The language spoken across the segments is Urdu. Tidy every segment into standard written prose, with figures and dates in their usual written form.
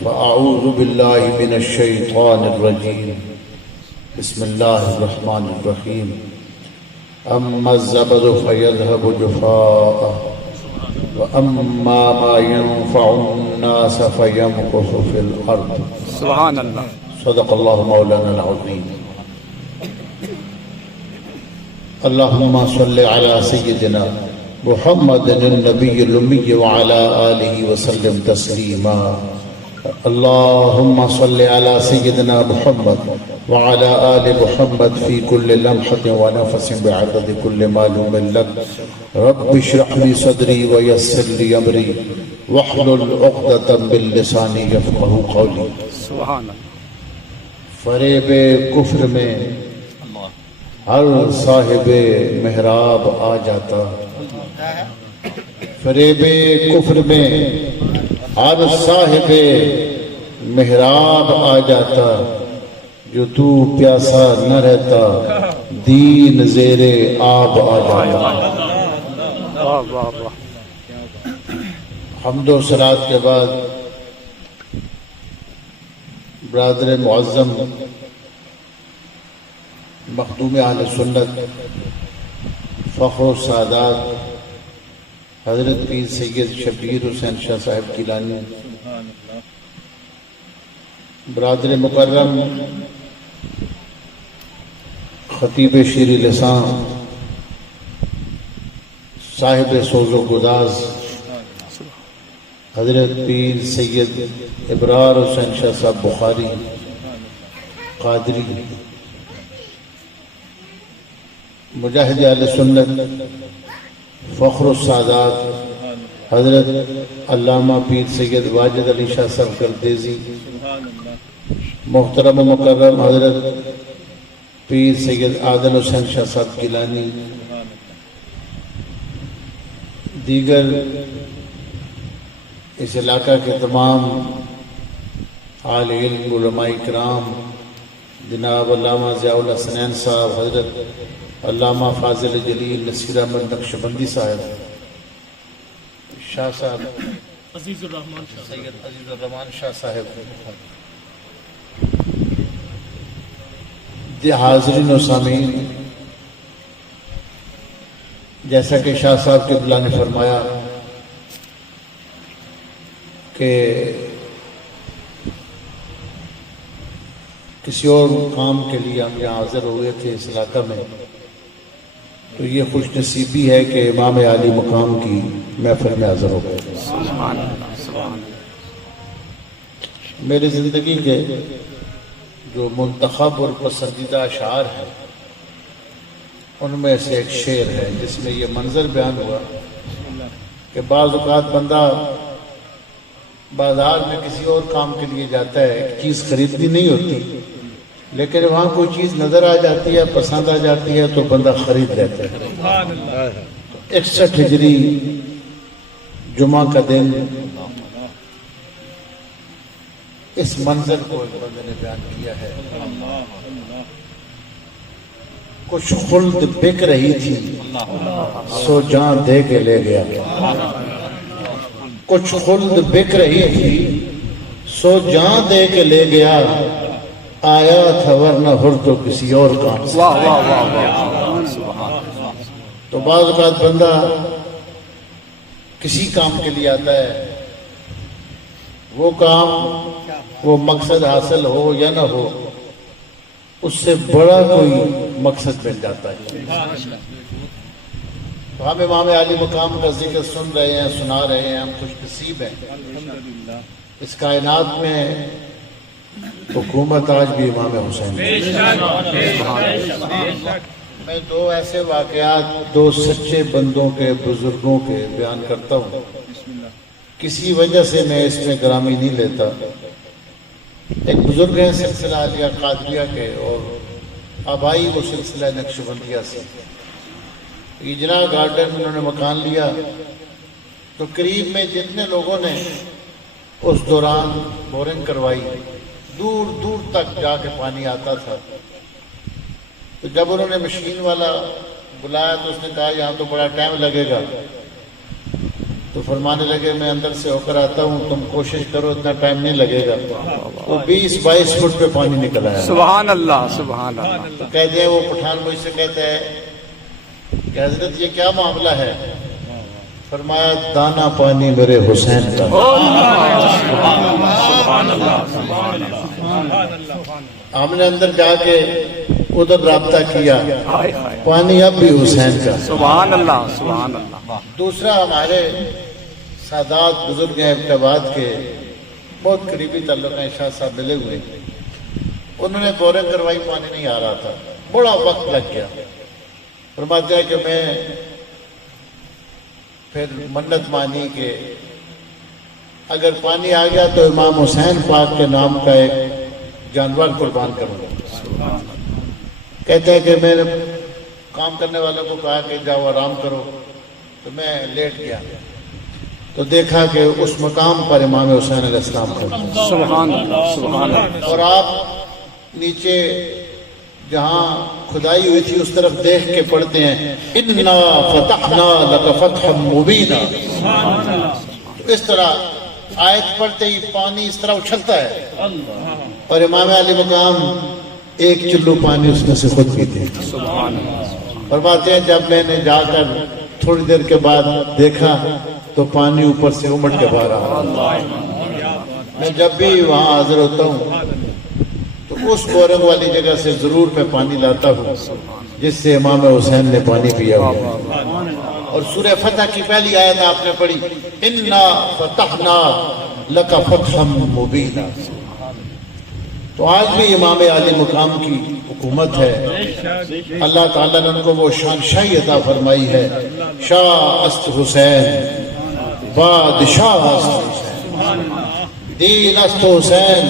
فأعوذ بالله من الشيطان الرجيم بسم الله الرحمن الرحيم أما الزبد فيذهب جفاء وأما ما ينفع الناس فيمكث في الأرض سبحان اللہ. صدق الله مولانا العظيم. اللهم صل على سيدنا محمد النبي الأمي وعلى آله وسلم تسليما. اللهم صل على سيدنا محمد وعلى آل محمد في كل لمحة ونفس بعدد كل معلوم لك. رب اشرح لي صدري ويسر لي أمري واحلل عقدة من لساني يفقهوا قولي. سبحان اللہ. فریب کفر میں ہر صاحب محراب آ جاتا. فریب کفر میں ہر صاحب محراب آ جاتا. جو تو پیاسا نہ رہتا دین زیر آب آ جاتا. واہ واہ واہ. حمد و صلات کے بعد برادر معظم مخدوم اہل سنت فخر السادات حضرت پیر سید شبیر حسین شاہ صاحب گیلانی، برادر مکرم خطیب شیر لسان صاحب سوز و گداز حضرت پیر سید ابرار حسین شاہ صاحب بخاری قادری، مجاہد اہل سنت فخر السادات حضرت علامہ پیر سید واجد علی شاہ صاحب گردیزی، محترم و مکرم حضرت پیر سید عادل حسین شاہ صاحب گیلانی، دیگر اس علاقہ کے تمام اہل علم علماء کرام، جناب علامہ ضیاء الحسنین صاحب، حضرت علامہ فاضل جلیل نصیر احمد نقشبندی صاحب، شاہ صاحب عزیز الرحمان سید عزیز الرحمان شاہ صاحب، حاضرین و سامعین، جیسا کہ شاہ صاحب کے بلا نے فرمایا کہ کسی اور کام کے لیے ہم یہاں حاضر ہوئے تھے اس علاقہ میں، تو یہ خوش نصیبی ہے کہ امام عالی مقام کی محفل میں حاضر ہو گئے. سبحان اللہ. سبحان اللہ. میری زندگی کے جو منتخب اور پسندیدہ اشعار ہیں ان میں سے ایک شعر ہے جس میں یہ منظر بیان ہوا کہ بعض اوقات بندہ بازار میں کسی اور کام کے لیے جاتا ہے، ایک چیز خریدنی نہیں ہوتی، لیکن وہاں کوئی چیز نظر آ جاتی ہے، پسند آ جاتی ہے تو بندہ خرید لیتا ہے. 61 ہجری جمعہ کا دن اس منظر کو ایک بندے نے بیان کیا ہے. کچھ خلد بک رہی تھی سو جان دے کے لے گیا. کچھ خلد بک رہی تھی سو جان دے کے لے گیا. آیا تھا ورنہ ہر تو کسی اور کام سے. واہ واہ واہ واہ. سبحان اللہ. تو بعض اوقات بندہ کسی کام کے لیے آتا ہے، وہ کام وہ مقصد حاصل ہو یا نہ ہو اس سے بڑا کوئی مقصد بن جاتا ہے. تو ہم امام عالی مقام کا ذکر سن رہے ہیں، سنا رہے ہیں، ہم خوش نصیب ہیں. اس کائنات میں حکومت آج بھی امام حسین. میں دو ایسے واقعات دو سچے بندوں کے بزرگوں کے بیان کرتا ہوں. کسی وجہ سے میں اس میں گرامی نہیں لیتا. ایک بزرگ ہیں سلسلہ عالیہ قادریہ کے اور آبائی وہ سلسلہ نقشبندیہ سے. اجرا گارڈن میں انہوں نے مکان لیا تو قریب میں جتنے لوگوں نے اس دوران بورنگ کروائی دور دور تک جا کے پانی آتا تھا. تو جب انہوں نے مشین والا بلایا تو اس نے کہا یہاں تو بڑا ٹائم لگے گا. تو تو فرمانے لگے میں اندر سے ہو کر آتا ہوں، تم کوشش کرو، اتنا ٹائم نہیں لگے گا۔ وہ 20-22 فٹ پہ پانی نکل آیا۔ سبحان اللہ سبحان اللہ۔ تو کہتے ہیں وہ پٹھان مجھ سے کہتا ہے کہ حضرت یہ کیا معاملہ ہے؟ فرمایا دانا پانی میرے حسین کا۔ سبحان اللہ سبحان اللہ۔ ہم نے اندر جا کے ادھر رابطہ کیا، ہائے ہائے۔ پانی اب بھی حسین کا۔ سبحان اللہ سبحان اللہ۔ دوسرا ہمارے سادات بزرگ ہیں ابتباد کے، بہت قریبی تعلق ہیں، شاہ صاحب ملے ہوئے، انہوں نے بورنگ کروائی، پانی نہیں آ رہا تھا، بڑا وقت لگ گیا۔ فرماتے ہیں کہ میں پھر منت مانی کہ اگر پانی آ گیا تو امام حسین پاک کے نام کا ایک جانور قربان کروں گا۔ کہتے ہیں کہ میں نے کام کرنے والوں کو کہا کہ جاؤ آرام کرو، تو میں لیٹ گیا تو دیکھا کہ اس مقام پر امام حسین علیہ السلام تھے۔ سبحان اللہ سبحان اللہ۔ اور آپ نیچے جہاں کھدائی ہوئی تھی اس طرف دیکھ کے پڑھتے ہیں اِنَّا فَتَحْنَا لَكَ فَتْحًا مُبِينًا۔ اس طرح آیت پڑھتے ہی پانی اس طرح اچھلتا ہے، اور امام علی مقام ایک چلو پانی اس میں سے خود پیتے ہیں۔ سبحان اللہ۔ فرماتے ہیں جب میں نے جا کر تھوڑی دیر کے بعد دیکھا تو پانی اوپر سے امٹ کے باہر آ رہا۔ میں جب بھی وہاں حاضر ہوتا ہوں تو اس بورنگ والی جگہ سے ضرور میں پانی لاتا ہوں جس سے امام حسین نے پانی پیا ہوا۔ اور سورہ فتح کی پہلی آیت آپ نے پڑھی اِنَّا فَتَحْنَا لَكَ فَتْحًا مُبِينًا۔ تو آج بھی امام علی مقام کی حکومت ہے، اللہ تعالیٰ نے ان کو وہ شانشاہی عطا فرمائی ہے، شاہ است حسین بادشاہ است حسین، دین است حسین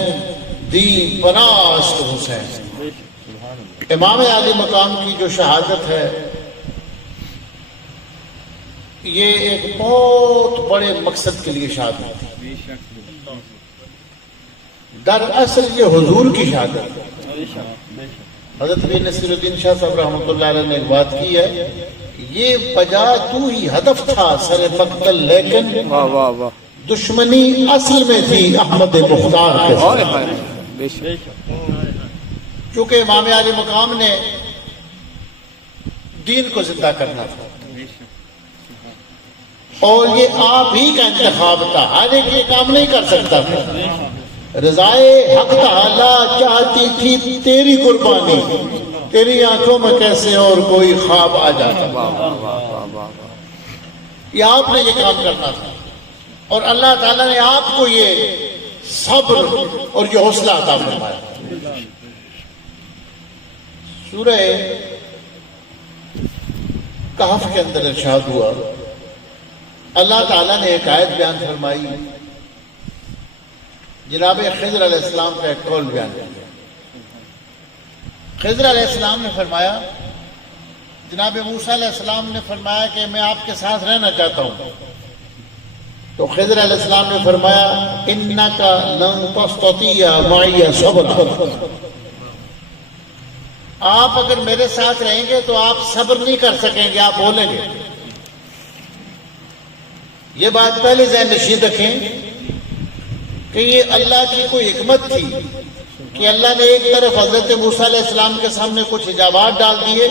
دین پناہ است حسین۔ امام علی مقام کی جو شہادت ہے یہ ایک بہت بڑے مقصد کے لیے شہادت ہے، دراصل یہ حضور کی شہادت ہے۔ حضرت پیر نصیر الدین شاہ صاحب رحمۃ اللہ علیہ نے ایک بات کی ہے، یہ بجا تو ہی ہدف تھا سر مقتل، لیکن واہ واہ واہ۔ دشمنی اصل میں تھی احمد مختار کے ہائے ساتھ، ہائے۔ بے شک۔ کیونکہ امام علی مقام نے دین کو زندہ کرنا تھا، اور یہ آپ ہی کا انتخاب تھا، ہر ایک یہ کام نہیں کر سکتا تھا۔ رضائے حق تعالی چاہتی تھی تیری قربانی، تیری آنکھوں میں کیسے اور کوئی خواب آ جاتا، یہ آپ نے یہ کام کرنا تھا، اور اللہ تعالیٰ نے آپ کو یہ صبر اور یہ حوصلہ عطا فرمایا۔ سورہ کہف کے اندر ارشاد ہوا، اللہ تعالیٰ نے ایک آیت بیان فرمائی، جناب خضر علیہ السلام کا ایک قول بیان کیا۔ خضر علیہ السلام نے فرمایا، جناب موسیٰ علیہ السلام نے فرمایا کہ میں آپ کے ساتھ رہنا چاہتا ہوں، تو خضر علیہ السلام نے فرمایا اِنَّكَ لَن تَسْتَطِيعَ مَعِيَ صَبْرًا، آپ اگر میرے ساتھ رہیں گے تو آپ صبر نہیں کر سکیں گے، آپ بولیں گے۔ یہ بات پہلے ذہن نشین رکھیں کہ یہ اللہ کی کوئی حکمت تھی کہ اللہ نے ایک طرف حضرت موسیٰ علیہ السلام کے سامنے کچھ حجابات ڈال دیے،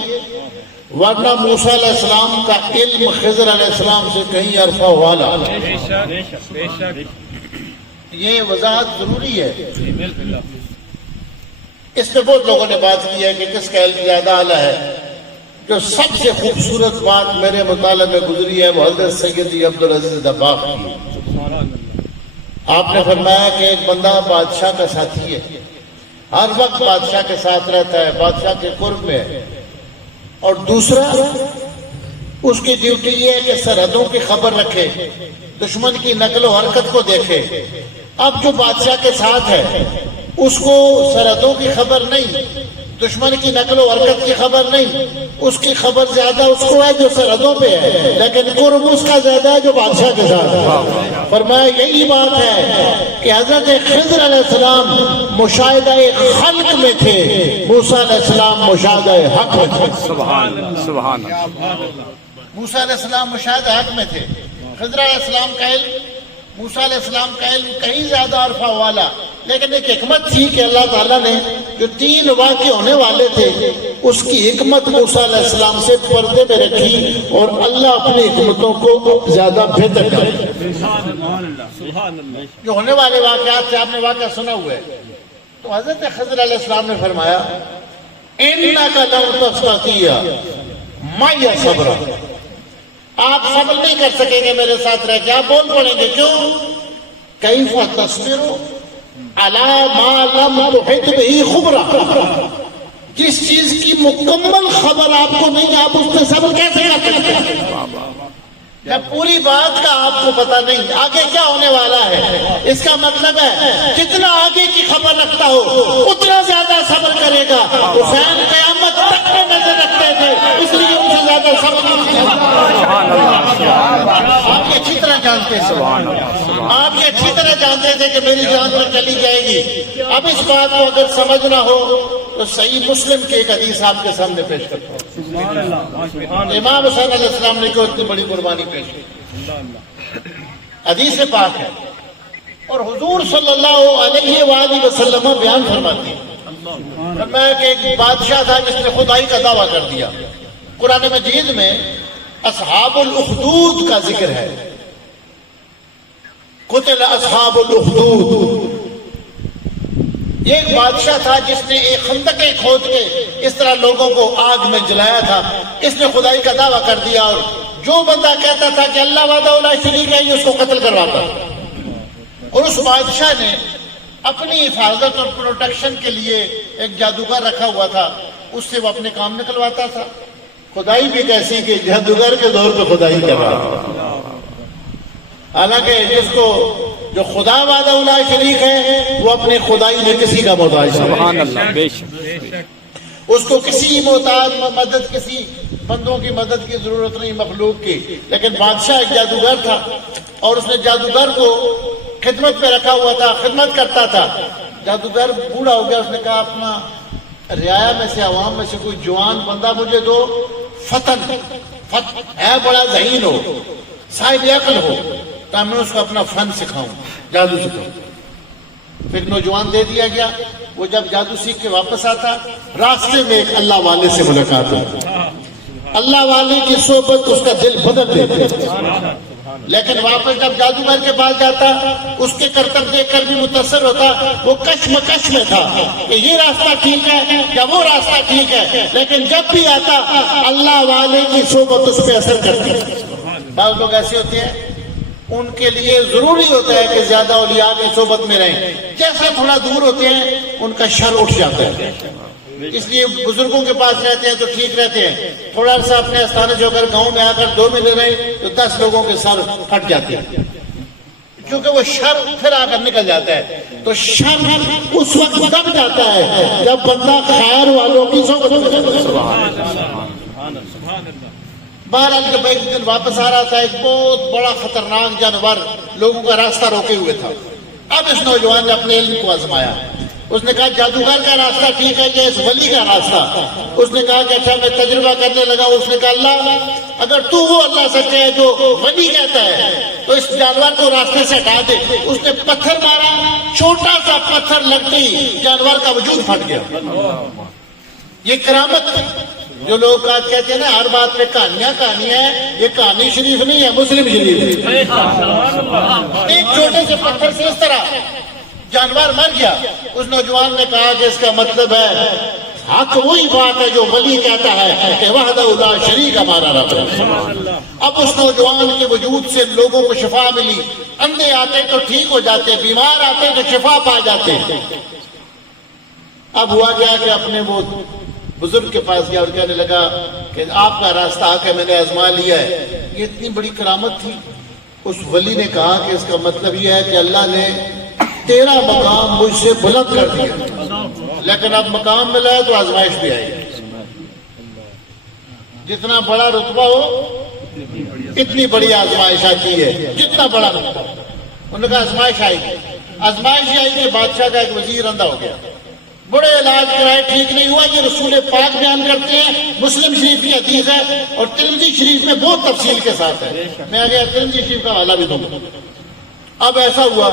ورنہ موسیٰ علیہ السلام کا علم خضر علیہ السلام سے کہیں عرفہ والا۔ یہ وضاحت ضروری ہے۔ اس میں بہت لوگوں نے بات کی ہے کہ کس کا علم زیادہ اعلیٰ ہے۔ جو سب سے خوبصورت بات میرے مطالعے میں گزری ہے وہ حضرت سیدی عبدالعزیز دباغ کی ہے۔ آپ نے فرمایا کہ ایک بندہ بادشاہ کا ساتھی ہے، ہر وقت بادشاہ کے ساتھ رہتا ہے، بادشاہ کے قرب میں ہے، اور دوسرا اس کی ڈیوٹی یہ ہے کہ سرحدوں کی خبر رکھے، دشمن کی نقل و حرکت کو دیکھے۔ اب جو بادشاہ کے ساتھ ہے اس کو سرحدوں کی خبر نہیں، دشمن کی نقل و حرکت کی خبر نہیں، اس کی خبر زیادہ اس کو ہے جو سرحدوں پہ ہے، لیکن قرب اس کا زیادہ ہے جو بادشاہ کے ساتھ ہے۔ فرمایا یہی بات ہے کہ حضرت خضر علیہ السلام مشاہدہ خلق میں تھے، موسیٰ علیہ السلام مشاہدہ حق میں تھے۔ سبحان اللہ سبحان اللہ۔ موسیٰ علیہ السلام مشاہدہ حق میں تھے، خضر علیہ السلام کا علم، موسیٰ علیہ السلام کا علم کہیں زیادہ عرفہ والا، لیکن ایک حکمت تھی کہ اللہ تعالیٰ نے جو 3 واقع ہونے والے تھے اس کی حکمت موسیٰ علیہ السلام سے پردے میں رکھی اور اللہ اپنی حکمتوں کو زیادہ بہتر کرے۔ جو ہونے والے واقعات سے آپ نے واقعہ سنا ہوا ہے، تو حضرت خضر علیہ السلام نے فرمایا اِنَّكَ لَن تَسْتَطِيعَ مَعِيَ صَبْرًا، آپ صبر نہیں کر سکیں گے میرے ساتھ رہ کے، آپ بول پڑیں گے کیوں؟ کیف تصبر علی ما لم تحط بہ خبرا، جس چیز کی مکمل خبر آپ کو نہیں، آپ اس پہ صبر کیسے کر سکتے ہیں؟ جب پوری بات کا آپ کو پتہ نہیں آگے کیا ہونے والا ہے، اس کا مطلب ہے جتنا آگے کی خبر رکھتا ہو اتنا زیادہ صبر کرے گا۔ حسین قیامت تک میں نظر رکھتے تھے، اس لیے ان سے زیادہ صبر نہیں آپ یہ اچھی طرح جانتے تھے، آپ یہ اچھی طرح جانتے تھے کہ میری جان تو چلی جائے گی۔ اب اس بات کو اگر سمجھنا ہو تو صحیح مسلم کی ایک حدیث آپ کے سامنے پیش کرتا ہوں۔ امام حسین علیہ السلام نے کیوں اتنی بڑی قربانی پیش کی؟ حدیث پاک ہے اور حضور صلی اللہ علیہ وآلہ وسلم بیان فرماتے ہیں، فرمایا کہ ایک بادشاہ تھا جس نے خدائی کا دعویٰ کر دیا۔ قرآن مجید میں اصحاب الاخدود کا ذکر ہے، قتل اصحاب الاخدود۔ یہ ایک بادشاہ تھا جس نے ایک خندقیں کھود کے اس طرح لوگوں کو آگ میں جلایا تھا۔ اس نے خدائی کا دعویٰ کر دیا اور جو بندہ کہتا تھا کہ اللہ وحدہ لا شریک ہے، یہ اس کو قتل کرواتا۔ اور اس بادشاہ نے اپنی حفاظت اور پروٹیکشن کے لیے ایک جادوگر رکھا ہوا تھا، اس سے وہ اپنے کام نکلواتا تھا۔ خدائی بھی کیسی کہ جادوگر کے دور پہ خدائی کر رہا تھا، حالانکہ جس کو جو خدا وحدہ لا شریک ہے وہ اپنی خدائی میں کسی کا محتاج نہیں۔ سبحان اللہ، بے شک۔ اس کو کسی محتاج مدد، کسی بندوں کی مدد کی ضرورت نہیں مخلوق کی۔ لیکن بادشاہ ایک جادوگر تھا اور اس نے جادوگر کو خدمت پہ رکھا ہوا تھا، خدمت کرتا تھا۔ جادوگر بوڑھا ہو گیا، اس نے کہا اپنا رعایا میں سے، عوام میں سے کوئی جوان بندہ مجھے دو، فتن ہے، بڑا ذہین ہو، صاحب عقل ہو، تاکہ میں اس کو اپنا فن سکھاؤں، جادو سکھاؤں۔ پھر نوجوان دے دیا گیا۔ وہ جب جادو سیکھ کے واپس آتا، راستے میں ایک اللہ والے سے ملاقات ہوتی، اللہ والے کی صحبت اس کا دل بدل دیتی۔ لیکن واپس جب جادوگر کے پاس جاتا، اس کے کرتب دیکھ کر بھی متاثر ہوتا، وہ کشمکش میں تھا کہ یہ راستہ ٹھیک ہے یا وہ راستہ ٹھیک ہے۔ لیکن جب بھی آتا اللہ والے کی صحبت اس پہ اثر کرتی۔ بعض لوگ ایسے ہوتے ہیں، ان کے لیے ضروری ہوتا ہے کہ زیادہ اولیاء کی صحبت میں رہیں، جیسے تھوڑا دور ہوتے ہیں ان کا شر اٹھ جاتا ہے۔ اس لیے بزرگوں کے پاس رہتے ہیں تو ٹھیک رہتے ہیں، تھوڑا سا اپنے استانے جو اگر گاؤں میں آ کر 2 مہینے رہے تو 10 لوگوں کے سر پھٹ جاتے ہیں، کیونکہ وہ شر پھر آ کر نکل جاتا ہے۔ تو شر اس وقت دب جاتا ہے جب بندہ خیر والوں کی صحبت میں رہتا ہے۔ بہرحال جب ایک دن واپس آ رہا تھا، ایک بہت بڑا خطرناک جانور لوگوں کا راستہ روکے ہوئے تھا۔ اب اس نوجوان نے اپنے علم کو آزمایا، اس نے کہا جادوگر کا راستہ ٹھیک ہے یا اس ولی کا راستہ؟ اس نے کہا کہ اچھا میں تجربہ کرنے لگا۔ اس نے کہا اللہ اگر تو وہ اللہ سچا ہے جو ولی کہتا ہے تو اس جانور کو راستے سے ہٹا دے۔ اس نے پتھر مارا، چھوٹا سا پتھر لگتے ہی جانور کا وجود پھٹ گیا۔ یہ کرامت تھی۔ جو لوگ کہتے ہیں نا ہر بات پہ کہانیاں ہیں، یہ کہانی شریف نہیں ہے، مسلم شریف ہے۔ ایک چھوٹے سے پتھر سے اس طرح جانور مر گیا۔ اس نوجوان نے کہا کہ اس کا مطلب ہے حق وہی بات ہے جو ولی کہتا ہے کہ وحدہ لا شریک ہمارا رب ہے۔ اب اس نوجوان کے وجود سے لوگوں کو شفا ملی، اندھے آتے تو ٹھیک ہو جاتے، بیمار آتے تو شفا پا جاتے۔ اب ہوا کیا کہ اپنے وہ بزرگ کے پاس گیا اور کہنے لگا کہ آپ کا راستہ آ کے میں نے آزما لیا ہے۔ یہ اتنی بڑی کرامت تھی۔ اس ولی نے کہا کہ اس کا مطلب یہ ہے کہ اللہ نے تیرا مقام مجھ سے بلند کر دیا، لیکن اب مقام ملا ہے تو آزمائش بھی آئے گی۔ جتنا بڑا رتبہ ہو اتنی بڑی آزمائش آتی ہے، جتنا بڑا رتبہ۔ انہوں نے کہا آزمائش آئے گی۔ آزمائش یہ آئی کہ بادشاہ کا ایک وزیر اندھا ہو گیا، بڑے علاج کرائے ٹھیک نہیں ہوا. یہ رسول پاک بیان کرتے ہیں, مسلم شریف کی حدیث ہے اور ترمذی شریف میں بہت تفصیل کے ساتھ ہے. میں آگے ترمذی شریف کا حوالہ بھی دوں گا. اب ایسا ہوا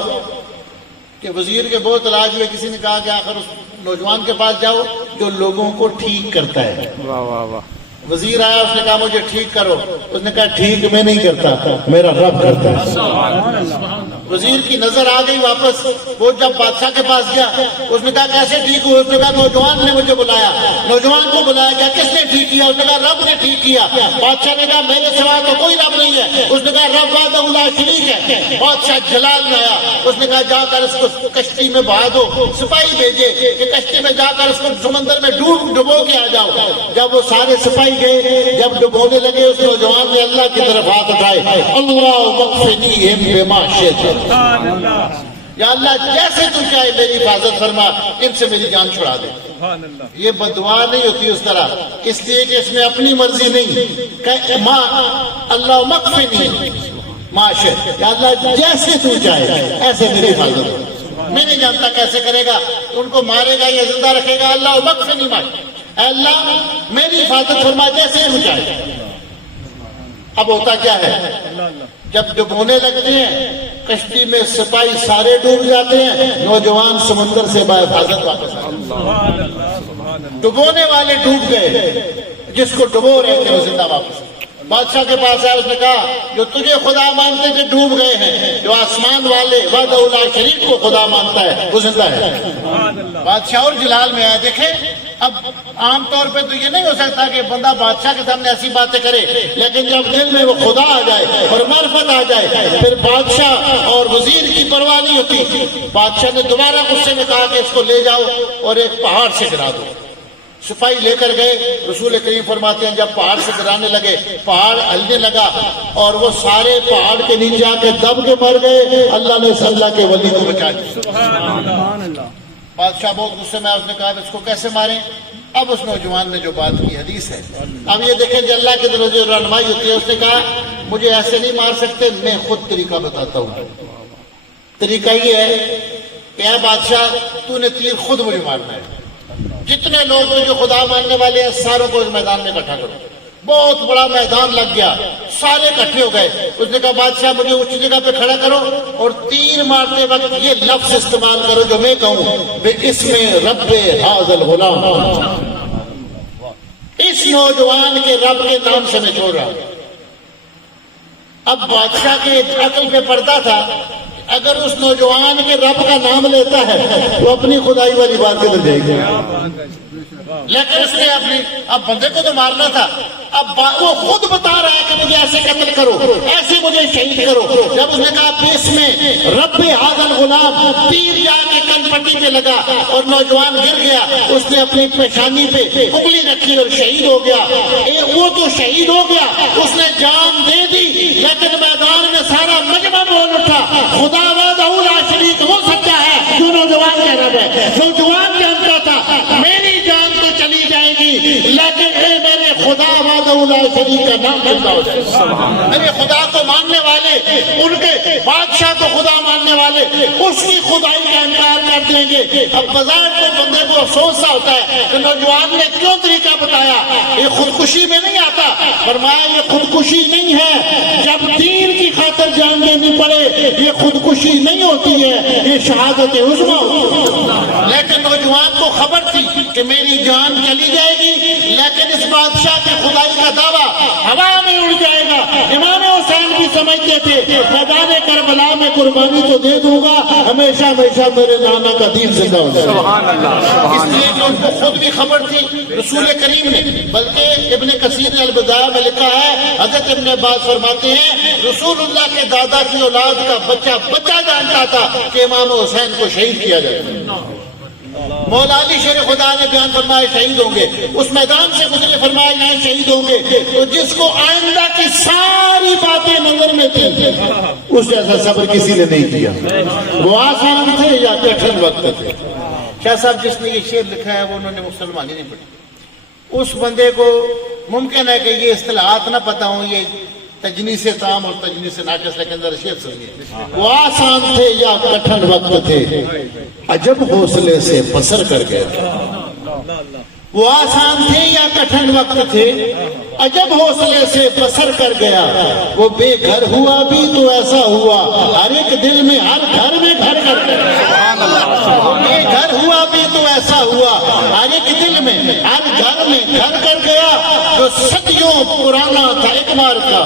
کہ وزیر کے بہت علاج ہوئے, کسی نے کہا کہ آخر اس نوجوان کے پاس جاؤ جو لوگوں کو ٹھیک کرتا ہے. واہ واہ واہ. وزیر آیا, اس نے کہا مجھے ٹھیک کرو. اس نے کہا ٹھیک میں نہیں کرتا, میرا رب کرتا ہے. وزیر کی نظر آ گئی واپس. وہ جب بادشاہ کے پاس گیا, اس نے کہا کیسے ٹھیک ہوا؟ اس نے کہا نوجوان نے مجھے بلایا. نوجوان کو بلایا گیا, کس نے ٹھیک کیا؟ اس نے کہا رب نے ٹھیک کیا. بادشاہ نے کہا میرے سوا تو کوئی رب نہیں ہے. اس نے کہا رب وحدہ لا شریک ہے. بادشاہ جلال میں آیا, اس نے کہا جا کر اس کو کشتی میں بہا دو. سپاہی بھیجے کہ کشتی میں جا کر اس کو سمندر میں ڈبو کے آ جاؤ. جب وہ سارے سپاہی گئے, جب ڈبونے لگے, اس نوجوان نے اللہ کی طرف ہاتھ اٹھائے, اللہ مغفنیہم بما شئت. یا اللہ جیسے تو چاہے میری حفاظت فرما, ان سے میری جان چھڑا دے. یہ بدعا نہیں ہوتی اس طرح, اس لیے کہ اس میں اپنی مرضی نہیں. کہ اللہ مغفنی ما شئت, یا اللہ جیسے تو چاہے ایسے میری حفاظت فرما. میں نہیں جانتا کیسے کرے گا, ان کو مارے گا یا زندہ رکھے گا. اللہ مغفنی ما شئت, اے اللہ میری حفاظت فرما جیسے ہو جائے. اب ہوتا کیا ہے, جب ڈبونے لگتے ہیں کشتی میں سپاہی سارے ڈوب جاتے ہیں, نوجوان سمندر سے بحفاظت واپس آتے ہیں. ڈبونے والے ڈوب گئے, جس کو ڈبو رہے تھے وہ زندہ واپس. بادشاہ کے پاس آیا, اس نے کہا جو تجھے خدا مانتے تھے ڈوب گئے ہیں, جو آسمان والے وحدہ لا شریک کو خدا مانتا ہے وہ زندہ ہے. بادشاہ اور جلال میں آیا. دیکھیں اب عام طور پہ تو یہ نہیں ہو سکتا کہ بندہ بادشاہ کے سامنے ایسی باتیں کرے, لیکن جب دل میں وہ خدا آ جائے اور معرفت آ جائے, پھر بادشاہ اور وزیر کی پرواہ نہیں ہوتی. بادشاہ نے دوبارہ غصے میں کہا کہ اس کو لے جاؤ اور ایک پہاڑ سے گرا دو. سپاہی لے کر گئے. رسول کریم فرماتے ہیں جب پہاڑ سے گرانے لگے, پہاڑ ہلنے لگا اور وہ سارے پہاڑ کے نیچے آ کے دب کے مر گئے. اللہ نے اللہ کے ولی کو بچا دیا. بادشاہ بہت غصے میں, اس نے کہا اس کو کیسے ماریں. اب اس نوجوان نے جو بات کی حدیث ہے, اب یہ دیکھیں کہ اللہ کے دل جو رہنمائی ہوتی ہے. اس نے کہا مجھے ایسے نہیں مار سکتے, میں خود طریقہ بتاتا ہوں. طریقہ یہ ہے کہ اے بادشاہ تو نے تیر خود مجھے مارنا ہے. جتنے لوگ جو خدا ماننے والے ہیں ساروں کو اس میدان میں اکٹھا کرو. بہت بڑا میدان لگ گیا, سارے اکٹھے ہو گئے. اس نے کہا بادشاہ مجھے اونچی جگہ پہ کھڑا کرو اور تیر مارتے وقت یہ لفظ استعمال کرو جو میں کہوں, بے اسم رب ھذا الغلام. اس نوجوان کے رب کے نام سے میں چھوڑ رہا ہوں. اب بادشاہ کے عقل پہ پڑتا تھا, اگر اس نوجوان کے رب کا نام لیتا ہے تو اپنی خدائی والی بات کدھر جائے گی. لیکن اس نے اپنی, اب بندے کو تو مارنا تھا, اب وہ خود بتا رہا ہے کہ مجھے ایسے قتل کرو, ایسے مجھے شہید کرو. جب اس نے کہا بیس میں رب ھذا الغلام, تیر جا کے کن پٹی پہ لگا اور نوجوان گر گیا. اس نے اپنی پیشانی پہ انگلی رکھی اور شہید ہو گیا. وہ تو شہید ہو گیا, اس نے جان دے دی, لیکن میدان میں سارا مجمع بول اٹھا خدا وحدہ لا شریک وہ سچا ہے جو نوجوان کہہ رہا ہے. نوجوان جانتا تھا میری جان تو چلی جائے گی, لیکن اے میرے خدا وحدہ لا شریک کا نام زندہ ہو جائے. میرے خدا کو ماننے والے, ان کے بادشاہ کو خدا ماننے والے اس کی خدائی کا انکار کر دیں گے. اب بظاہر تو بندے کو افسوس سا ہوتا ہے کہ نوجوان نے کیوں طریقہ بتایا. یہ خودکشی میں نہیں آتا. فرمایا یہ خودکشی نہیں ہے, جب دین کی خاطر جان دینی پڑے یہ خودکشی نہیں ہوتی ہے, یہ شہادت عظمیٰ ہوتی ہے. لیکن نوجوان کو خبر تھی کہ میری جان چلی جائے گی, لیکن اس بادشاہ کے خدائی کا دعویٰ ہوا میں اڑ جائے گا. امام حسین بھی سمجھتے تھے میدان کربلا میں قربانی تو دے دوں گا, ہمیشہ ہمیشہ میرے نانا کا دین زندہ ہو جائے گا. اس لیے کہ ان کو خود بھی خبر تھی رسول کریم نے, بلکہ ابن کثیر نے البدایہ میں لکھا ہے, حضرت ابن عباس فرماتے ہیں رسول اللہ کے دادا کی اولاد کا بچہ جانتا تھا کہ امام حسین کو شہید کیا جائے. مولا علی شیر خدا نے بیان فرمایا شہید ہوں گے, اس میدان سے گزرے فرمایا یہاں شہید ہوں گے. تو جس کو آئندہ کی ساری باتیں نظر میں تھی اس جیسا صبر کسی نے نہیں کیا. وہ آسان تھے یا کٹھن وقت تھے. شاہ صاحب جس نے یہ شعر لکھا ہے وہ انہوں نے مسلمانی نہیں پڑھی. اس بندے کو ممکن ہے کہ یہ اصطلاحات نہ پتہ ہوں, یہ تجنیس تام اور تجنیس ناقص لیکن اندر اشیاء سنیے. وہ آسان تھے یا کٹھن وقت تھے عجب حوصلے سے بسر کر گئے. وہ آسان تھے یا کٹھن وقت تھے عجب حوصلے سے بسر کر گیا. وہ بے گھر ہوا بھی تو ایسا ہوا ہر ایک دل میں ہر گھر میں گھر کر گیا. وہ بے گھر ہوا بھی تو ایسا ہوا ہر ایک دل میں ہر گھر میں گھر کر گیا. جو صدیوں پرانا تھا ایک بار کا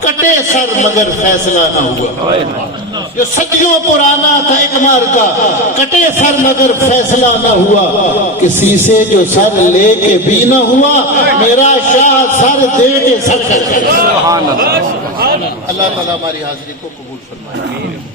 کٹے سر مگر فیصلہ نہ ہوا. جو صدیوں پرانا تھا ایک بار کا کٹے سر مگر فیصلہ نہ ہوا. کسی سے جو سر لے کے بھی نہ ہوا میرا شاہ سر دے کے سر کر گیا. اللہ تعالیٰ ہماری حاضری کو قبول فرمائے.